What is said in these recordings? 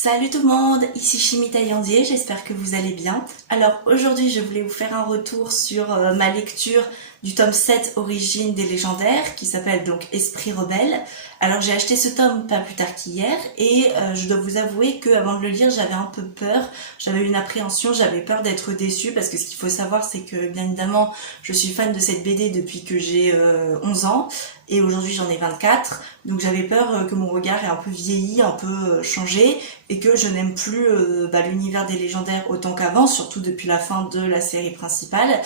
Salut tout le monde, ici Chimie Taillandier, j'espère que vous allez bien. Alors aujourd'hui je voulais vous faire un retour sur ma lecture du tome 7 Origine des légendaires qui s'appelle donc Esprit rebelle. Alors j'ai acheté ce tome pas plus tard qu'hier et je dois vous avouer que avant de le lire j'avais un peu peur, j'avais une appréhension, j'avais peur d'être déçue parce que ce qu'il faut savoir c'est que bien évidemment je suis fan de cette BD depuis que j'ai 11 ans et aujourd'hui j'en ai 24, donc j'avais peur que mon regard ait un peu vieilli, un peu changé et que je n'aime plus l'univers des légendaires autant qu'avant, surtout depuis la fin de la série principale.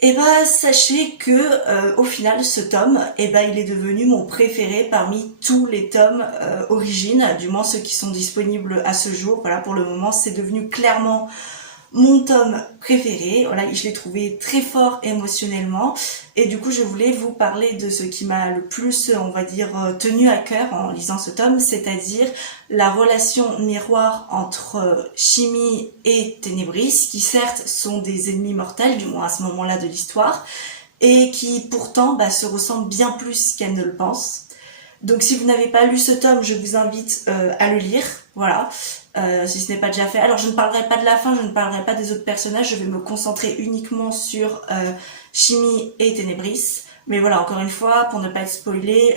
Et bah sachez que au final ce tome, il est devenu mon préféré parmi tous les tomes origines, du moins ceux qui sont disponibles à ce jour. Voilà, pour le moment c'est devenu clairement mon tome préféré. Voilà, je l'ai trouvé très fort émotionnellement et du coup je voulais vous parler de ce qui m'a le plus, on va dire, tenu à cœur en lisant ce tome, c'est-à-dire la relation miroir entre Chimie et Ténébris, qui certes sont des ennemis mortels, du moins à ce moment-là de l'histoire, et qui pourtant se ressemblent bien plus qu'elles ne le pensent. Donc si vous n'avez pas lu ce tome, je vous invite à le lire, voilà, si ce n'est pas déjà fait. Alors je ne parlerai pas de la fin, je ne parlerai pas des autres personnages, je vais me concentrer uniquement sur Chimie et Ténébris. Mais voilà, encore une fois, pour ne pas être spoilé,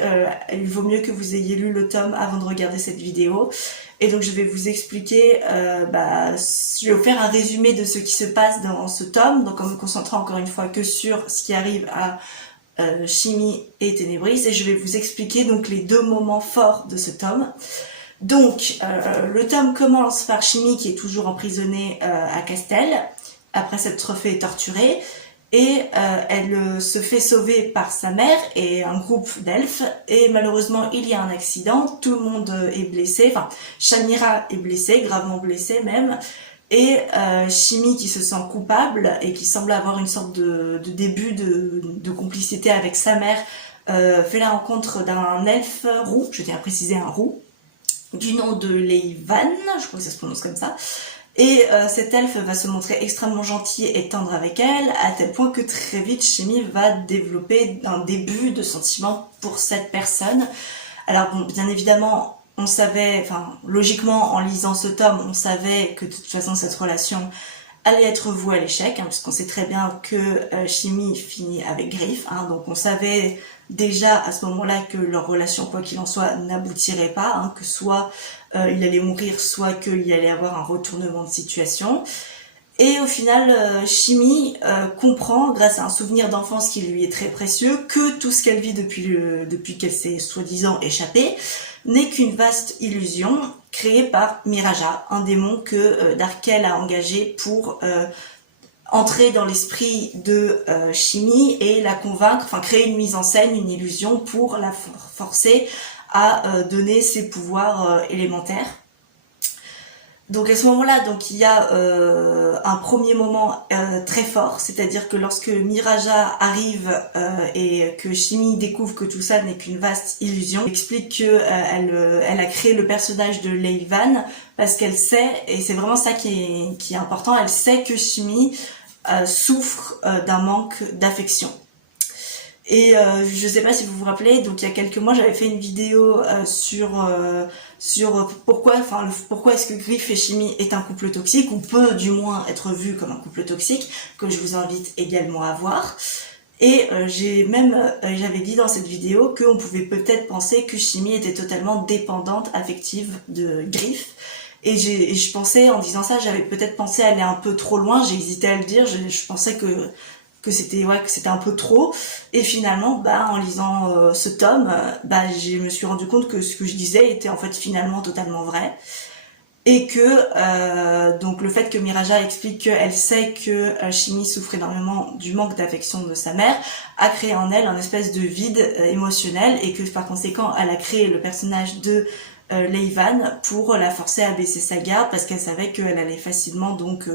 il vaut mieux que vous ayez lu le tome avant de regarder cette vidéo. Et donc je vais vous expliquer, je vais vous faire un résumé de ce qui se passe dans ce tome, donc en me concentrant encore une fois que sur ce qui arrive à Chimie et Ténébris, et je vais vous expliquer donc les deux moments forts de ce tome. Donc le tome commence par Chimie qui est toujours emprisonnée à Castel après s'être fait torturer, et elle se fait sauver par sa mère et un groupe d'elfes, et malheureusement il y a un accident, tout le monde est blessé, enfin Shamira est blessée, gravement blessée même, et Chimie qui se sent coupable et qui semble avoir une sorte de début de complicité avec sa mère, fait la rencontre d'un elfe roux, je tiens à préciser un roux, du nom de Leivan, je crois que ça se prononce comme ça, et cet elfe va se montrer extrêmement gentil et tendre avec elle, à tel point que très vite Chimie va développer un début de sentiment pour cette personne. Alors bon, bien évidemment, on savait, enfin logiquement en lisant ce tome, on savait que de toute façon cette relation allait être vouée à l'échec, puisqu'on sait très bien que Chimie finit avec Griffe, donc on savait déjà à ce moment-là que leur relation, quoi qu'il en soit, n'aboutirait pas, que soit il allait mourir, soit qu'il allait avoir un retournement de situation. Et au final, Chimie comprend, grâce à un souvenir d'enfance qui lui est très précieux, que tout ce qu'elle vit depuis qu'elle s'est soi-disant échappée n'est qu'une vaste illusion créée par Miraja, un démon que Darkel a engagé pour entrer dans l'esprit de Chimie et la convaincre, enfin créer une mise en scène, une illusion pour la forcer à donner ses pouvoirs élémentaires. Donc à ce moment-là, donc il y a un premier moment très fort, c'est-à-dire que lorsque Miraja arrive et que Chimie découvre que tout ça n'est qu'une vaste illusion, elle explique que elle a créé le personnage de Leivan parce qu'elle sait, et c'est vraiment ça qui est important, elle sait que Chimie souffre d'un manque d'affection. Et je sais pas si vous vous rappelez, donc il y a quelques mois j'avais fait une vidéo sur pourquoi est-ce que Griffe et Chimie est un couple toxique, ou peut du moins être vu comme un couple toxique, que je vous invite également à voir. Et j'avais dit dans cette vidéo qu'on pouvait peut-être penser que Chimie était totalement dépendante affective de Griffe. Et je pensais, en disant ça, j'avais peut-être pensé aller un peu trop loin, j'ai hésité à le dire, je pensais que c'était un peu trop, et finalement en lisant ce tome, je me suis rendu compte que ce que je disais était en fait finalement totalement vrai, et que donc le fait que Miraja explique qu'elle sait que Chimie souffre énormément du manque d'affection de sa mère a créé en elle un espèce de vide émotionnel, et que par conséquent elle a créé le personnage de Leivan pour la forcer à baisser sa garde, parce qu'elle savait qu'elle allait facilement donc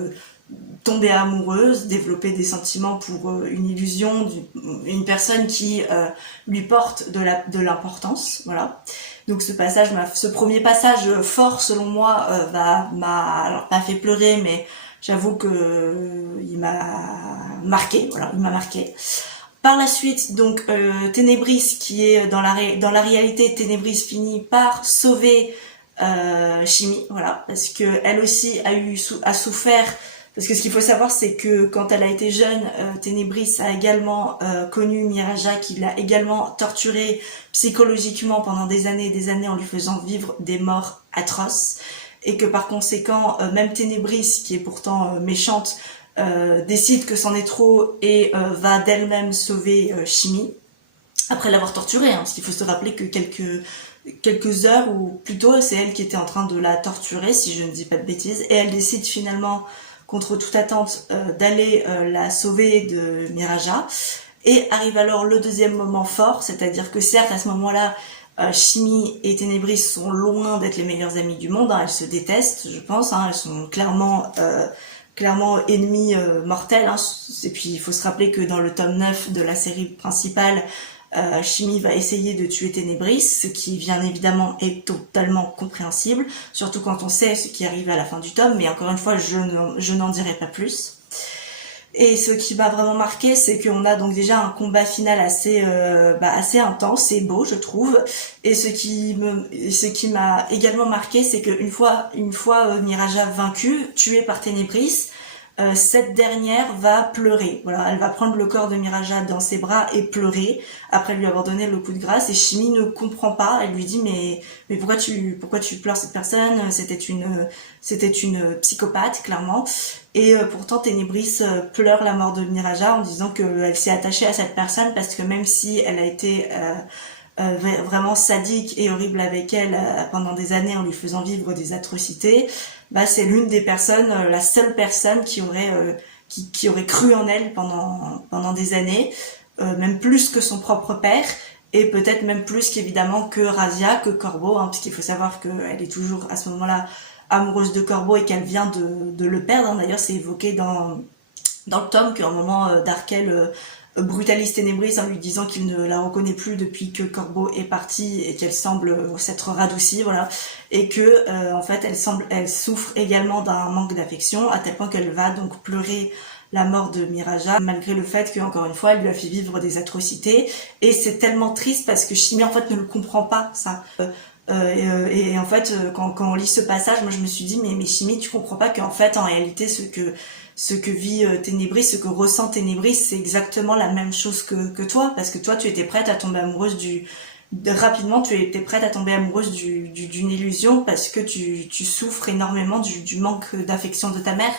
tomber amoureuse, développer des sentiments pour une illusion, une personne qui lui porte de l'importance, voilà. Donc ce premier passage fort selon moi m'a fait pleurer, mais j'avoue que il m'a marqué, voilà, il m'a marqué. Par la suite, donc Ténébris, qui est dans la réalité, Ténébris finit par sauver Shimi, voilà, parce que elle aussi a souffert. Parce que ce qu'il faut savoir, c'est que quand elle a été jeune, Ténébris a également connu Miraja, qui l'a également torturée psychologiquement pendant des années et des années en lui faisant vivre des morts atroces. Et que par conséquent, même Ténébris, qui est pourtant méchante, décide que c'en est trop et va d'elle-même sauver Shimi, après l'avoir torturée, hein, parce qu'il faut se rappeler que quelques heures, ou plutôt c'est elle qui était en train de la torturer, si je ne dis pas de bêtises, et elle décide finalement contre toute attente d'aller la sauver de Miraja. Et arrive alors le deuxième moment fort, c'est-à-dire que certes à ce moment-là, Shimi et Ténébris sont loin d'être les meilleures amies du monde, hein, elles se détestent, je pense, hein, elles sont clairement ennemies mortelles, hein. Et puis il faut se rappeler que dans le tome 9 de la série principale, Shimi va essayer de tuer Ténébris, ce qui bien évidemment est totalement compréhensible, surtout quand on sait ce qui arrive à la fin du tome, mais encore une fois, je n'en dirai pas plus. Et ce qui m'a vraiment marqué, c'est qu'on a donc déjà un combat final assez intense et beau, je trouve. Et ce qui m'a également marqué, c'est qu'une fois Miraja vaincue, tuée par Ténébris, cette dernière va pleurer. Voilà, elle va prendre le corps de Miraja dans ses bras et pleurer après lui avoir donné le coup de grâce. Et Shimi ne comprend pas. Elle lui dit mais pourquoi tu pleures cette personne? C'était une psychopathe clairement. Et pourtant Ténébris pleure la mort de Miraja en disant qu'elle s'est attachée à cette personne parce que même si elle a été vraiment sadique et horrible avec elle pendant des années en lui faisant vivre des atrocités, bah c'est l'une des personnes, la seule personne qui aurait cru en elle pendant des années, même plus que son propre père, et peut-être même plus qu'évidemment que Razia, que Corbeau, hein, puisqu'il faut savoir qu'elle est toujours à ce moment-là amoureuse de Corbeau et qu'elle vient de le perdre, hein. D'ailleurs c'est évoqué dans le tome qu'à un moment Darkel brutalise Ténébris en lui disant qu'il ne la reconnaît plus depuis que Corbeau est parti et qu'elle semble s'être radoucie, voilà, et que en fait elle souffre également d'un manque d'affection à tel point qu'elle va donc pleurer la mort de Miraja malgré le fait qu'encore une fois elle lui a fait vivre des atrocités. Et c'est tellement triste parce que Shimi en fait ne le comprend pas ça. Et en fait quand on lit ce passage, moi je me suis dit mais Shimi, tu comprends pas qu'en fait en réalité ce que vit Ténébris, ce que ressent Ténébris, c'est exactement la même chose que toi, parce que toi tu étais prête à tomber amoureuse rapidement tu étais prête à tomber amoureuse d'une illusion parce que tu souffres énormément du manque d'affection de ta mère.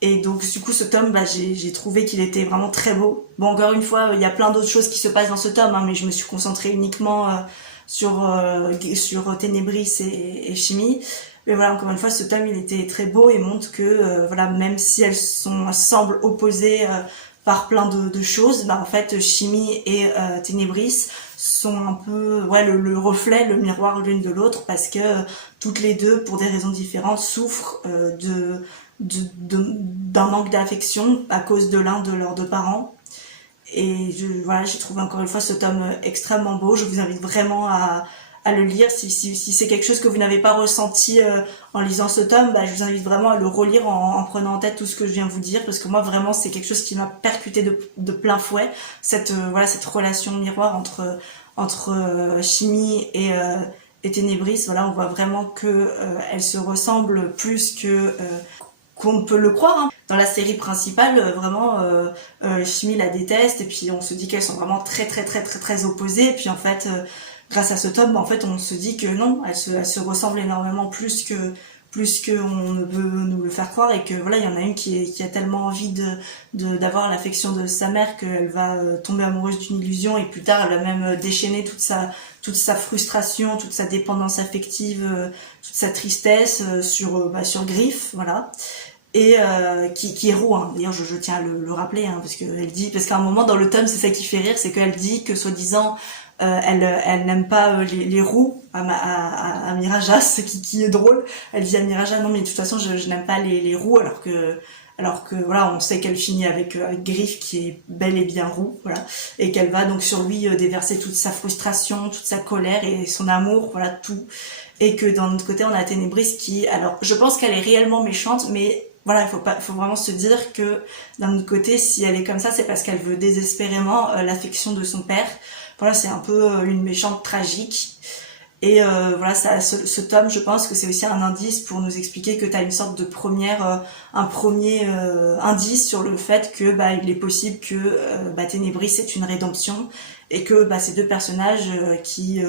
Et donc du coup ce tome, bah, j'ai trouvé qu'il était vraiment très beau. Bon, encore une fois, il y a plein d'autres choses qui se passent dans ce tome, hein, mais je me suis concentrée uniquement sur Ténébris et Shimi. Mais voilà, encore une fois, ce tome il était très beau et montre que voilà, même si elles semblent opposées par plein de choses, bah en fait Shimi et Ténébris sont un peu le reflet, le miroir l'une de l'autre, parce que toutes les deux, pour des raisons différentes, souffrent d'un manque d'affection à cause de l'un de leurs deux parents. Et j'ai trouvé encore une fois ce tome extrêmement beau. Je vous invite vraiment à le lire. Si c'est quelque chose que vous n'avez pas ressenti en lisant ce tome, bah, je vous invite vraiment à le relire en prenant en tête tout ce que je viens de vous dire, parce que moi vraiment c'est quelque chose qui m'a percuté de plein fouet, cette relation miroir entre Shimi et Ténébris. Voilà, on voit vraiment que elles se ressemblent plus que qu'on peut le croire, hein. Dans la série principale, Shimi la déteste et puis on se dit qu'elles sont vraiment très très très très très opposées. Et puis en fait, grâce à ce tome, en fait, on se dit que non, elles se ressemblent énormément plus que on ne veut nous le faire croire, et que voilà, il y en a une qui a tellement envie d'avoir l'affection de sa mère qu'elle va tomber amoureuse d'une illusion, et plus tard elle va même déchaîner toute sa frustration, toute sa dépendance affective, toute sa tristesse sur Griff, voilà. Et qui est roux, hein. D'ailleurs je tiens à le rappeler, hein, parce qu'à un moment dans le tome, c'est ça qui fait rire, c'est qu'elle dit que soi-disant elle n'aime pas les roux à Miraja, ce qui est drôle. Elle dit à Miraja non mais de toute façon je n'aime pas les roux, alors que voilà, on sait qu'elle finit avec Griff qui est bel et bien roux, voilà, et qu'elle va donc sur lui déverser toute sa frustration, toute sa colère et son amour, voilà, tout. Et que d'un autre côté on a Ténébris qui, alors je pense qu'elle est réellement méchante, mais voilà, il faut vraiment se dire que d'un autre côté, si elle est comme ça, c'est parce qu'elle veut désespérément l'affection de son père. Voilà, c'est un peu une méchante tragique. Et voilà, ce tome, je pense que c'est aussi un indice pour nous expliquer que tu as une sorte de un premier indice sur le fait que il est possible que Ténébris c'est une rédemption et que ces deux personnages qui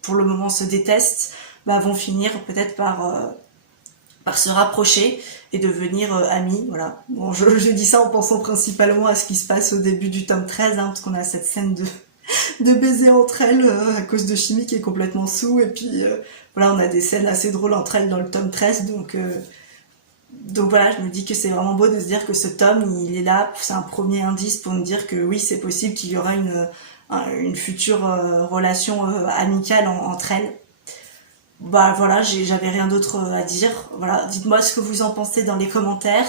pour le moment se détestent vont finir peut-être par se rapprocher et devenir amis. Voilà. Bon, je dis ça en pensant principalement à ce qui se passe au début du tome 13, parce qu'on a cette scène de baiser entre elles à cause de Chimie qui est complètement saoul, et puis voilà, on a des scènes assez drôles entre elles dans le tome 13, donc voilà, je me dis que c'est vraiment beau de se dire que ce tome, il est là, c'est un premier indice pour nous dire que oui, c'est possible qu'il y aura une future relation amicale entre elles. Voilà, j'avais rien d'autre à dire. Voilà, dites-moi ce que vous en pensez dans les commentaires.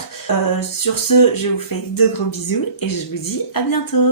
Sur ce, je vous fais de gros bisous et je vous dis à bientôt.